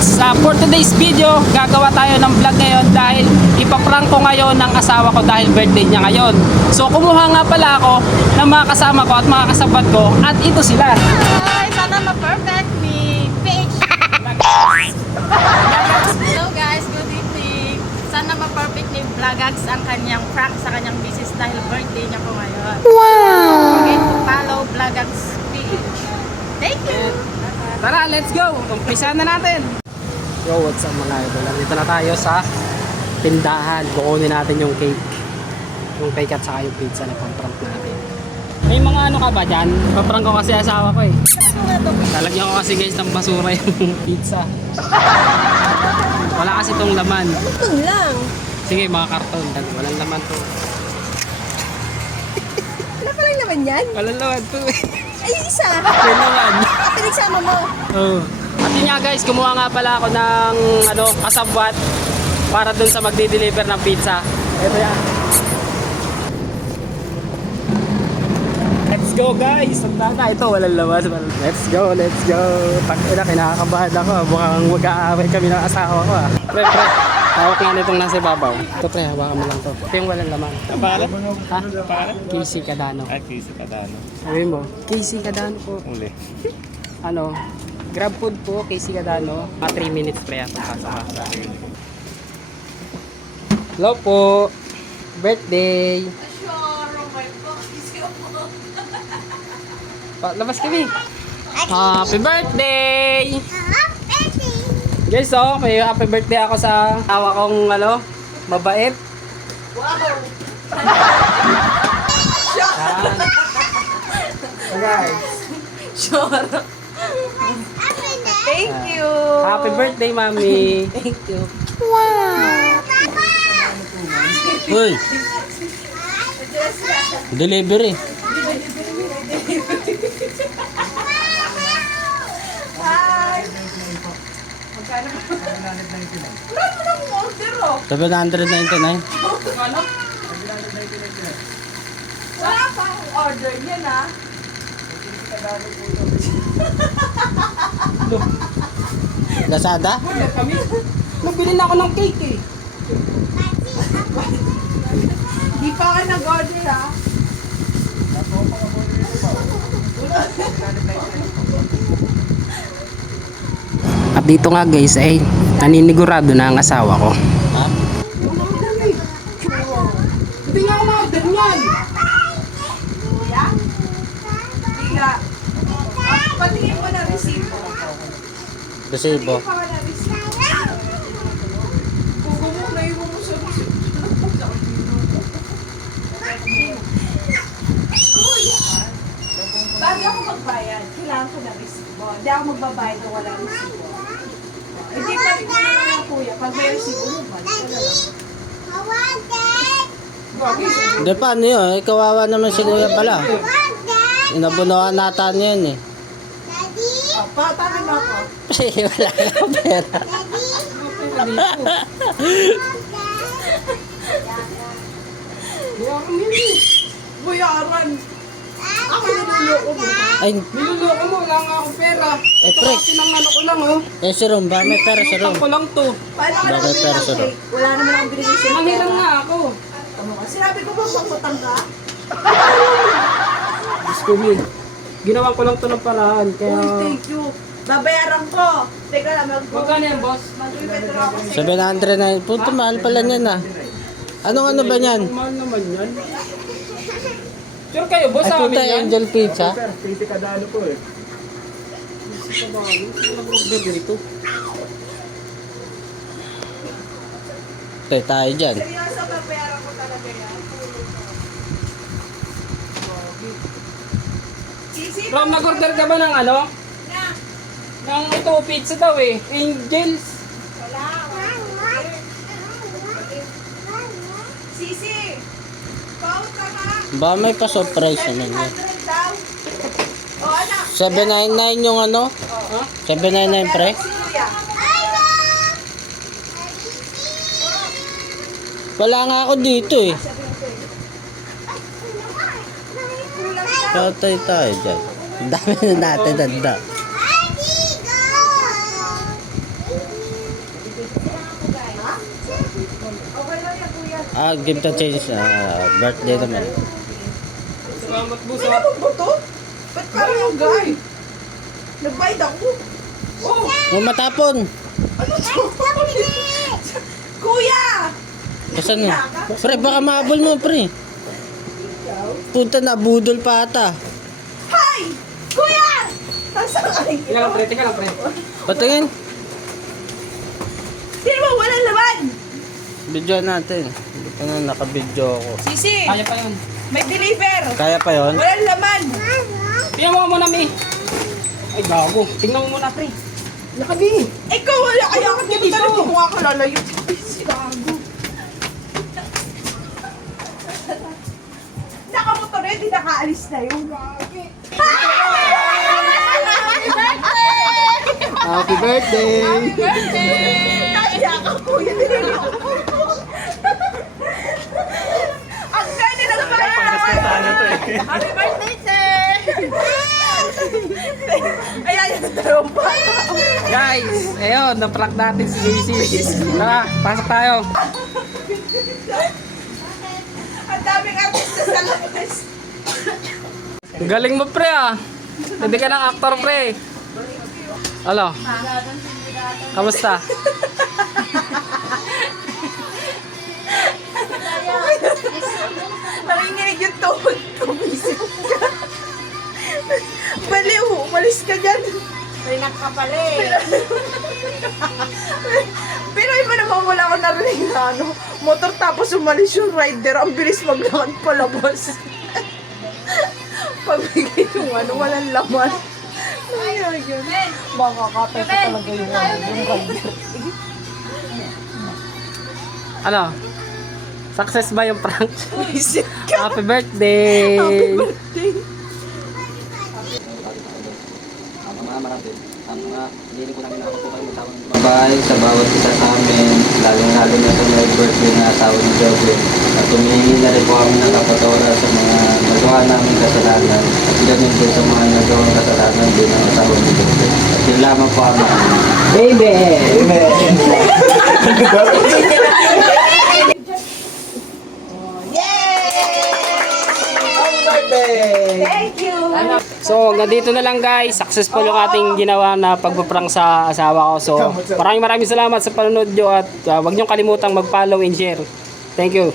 For today's video, gagawa tayo ng vlog ngayon dahil ipaprank ko ngayon ng asawa ko dahil birthday niya ngayon. So kumuha nga pala ako ng mga kasama ko at mga kasabat ko at ito sila. Hi! Sana ma-perfect ni PH. Hello guys, good evening. Sana ma-perfect ni Vlogags ang kanyang prank sa kanyang business dahil birthday niya po ngayon. Wow! Okay, to follow Vlogags PH. Thank you! Tara, let's go! Umpisa na natin! Yo, what's up mga idol? Nandito na tayo sa tindahan. Kukunin natin yung cake. Yung cake at saka yung pizza na pang-prank natin. May mga ano ka ba dyan? Paprank ko kasi asawa ko eh. Talagyan ko kasi guys ng basura yung pizza. Wala kasi itong laman. Karton lang. Sige, mga karton. Walang laman to. Wala pa lang naman yan? Walang laman to eh. Ay, isa! May laman. Pinagsama mo. Oh. At yun nga guys, kumuha nga pala ako ng kasabwat para dun sa magdi-deliver ng pizza. Ito yan. Let's go guys! Ang ito, walang laman. Let's go, let's go. Pag-ina, kinakabahan ako. Mukhang mag-aaway kami ng asawa ko ah. Pre, hawak nga nitong nasa ibabaw. Ito pre, hawakan mo lang to. Ito yung walang laman. Para? Ha? Para? Casey Cadano. Ay, Casey Cadano. Sabi mo, Casey Cadano po. Uli. Grab food po, Casey Cadano. Mga 3 minutes pre, pasok. Hello po. Birthday. Labas kami. Happy birthday! Guys, may happy birthday ako sa awa kong mabait. Wow! Guys. Sure. Thank you. Happy birthday, Mami. Thank you. Uy. Delivery. Hi. Magkano ba? 799. Wala mo lang order oh. 799. Ano? Wala pa akong order niyan ah. Lazada? Wala kami. Nagbili na ako ng cake eh. Di pa ka nag-order ah. At dito nga guys ay naninigurado na ang asawa ko. Ha? Hindi nga ako order niyan. Kuya? Hindi nga. Patingin mo na resibo. Resibo. Patingin pa na resibo. Gugumok na iwo mo sa resibo. Kuya! Bago ako magbayad, kailangan ko na resibo. Hindi ako magbabayad na walang resibo. Hindi pa rin ko na lang kuya. Pag may resibo mo, balik ka na lang. Grabe, Hindi pa, ano yun? Kawawa naman si Kuya pala. Inabunuhan nata niya yun eh. paano mo ako? Kasi wala ka pera. Buwak mo yun. Buyaran. Ako niluloko mo. Ay, Niluloko mo, wala nga akong pera. Eh, Ito pre. kasi ng ano ko lang, oh. eh si Rom ba? May pera si Rom. Utang ko lang to. Paano ka Bakit naman pera ng sa cake? Wala naman akong binigay sa'yo. Manghilang nga ako. Ano ka? Sinabi ko ba pagputang ka? Diyos ko yun. Ginawan ko lang to ng paraan. Kaya... Uy, thank you. Babayaran ko. Teka lang, Magkano yan, boss? mag-withdraw ako sa 700 na. Punto, mahal pala niyan ah. Anong ano ba niyan? Ang mahal naman yan. Sure kayo, boss, Ay sa amin puta, yan? Angel Pizza. Casey Cadano po eh. Nag-order dito. Tayo tayo dyan. seryoso, babayaran ko talaga yan. Sisi, Rom, nag-order ka ba ng na. Ng ito, pizza daw eh. Angels. Wala. Sisi, paut ka nga. Ba may pa-surprise naman yan. 700 daw. O, anak. 799 yung ano? 799 pre? Si Kuya. Wala nga ako dito eh. Tatay tayo dyan. Ang dami na natin handa. Give the change. Birthday naman. Salamat po May nabubuto? Ba't parang yung guy? Nagbayad ako. Oh, Huwag matapon. ano to? Kuya! Kasan mo? Pre, baka mahabol mo, pre. Punta na, budol pa ata. Hi! Kuya! Nasaan ka rin? Tingnan lang pre, tingnan lang pre. Patingin. Di ba walang laman? Video natin. Ito na, naka-video ako. Sisi, Kaya pa yun. may deliver. Kaya pa yon? Walang laman. Tingnan mo muna, Mi. Ay, gago. Tingnan mo muna, pre. Nakabi. Ikaw wala kaya ako dito. Hindi ko nga kalalayo. Sirago. Nakamotor eh, di nakaalis na yun. Happy birthday! Kaya ka kuya. Ang ganda ng Happy birthday, sir! Ayan yung dalawang pa. Guys, ayun, na-prank natin si JC. Tara, pasok tayo. Ang daming artista sa labas. Galing mo, pre, ah. Hindi ka ng actor, pre. Ano? Kamusta? Nakikinig yung tuhod ko. Isip ka. Baliw, umalis ka dyan. May nakapali. Pero iba naman wala ko narinig na ano, motor tapos umalis yung rider. Ang bilis maglakad palabas. Pagbigay yung ano, walang laman. Ay, yun. Makakapay ko talaga yung rider. Ano? Success ba yung prank? Isip ka. Happy birthday! Happy birthday. Mabay sa bawat isa sa amin, lalong-lalo na sa may birthday na asawa ni Jocelyn. At humihingi na rin po kami ng kapatawaran sa mga nagawa namin kasalanan at ganun din sa mga nagawang kasalanan din ng asawa ni Jocelyn. At yun lamang po kami. Baby! Amen! Thank you. So, hanggang dito na lang guys. Successful yung ating ginawa na pagpaprank sa asawa ko. So, maraming salamat sa panonood nyo at huwag niyong kalimutang mag-follow and share. Thank you.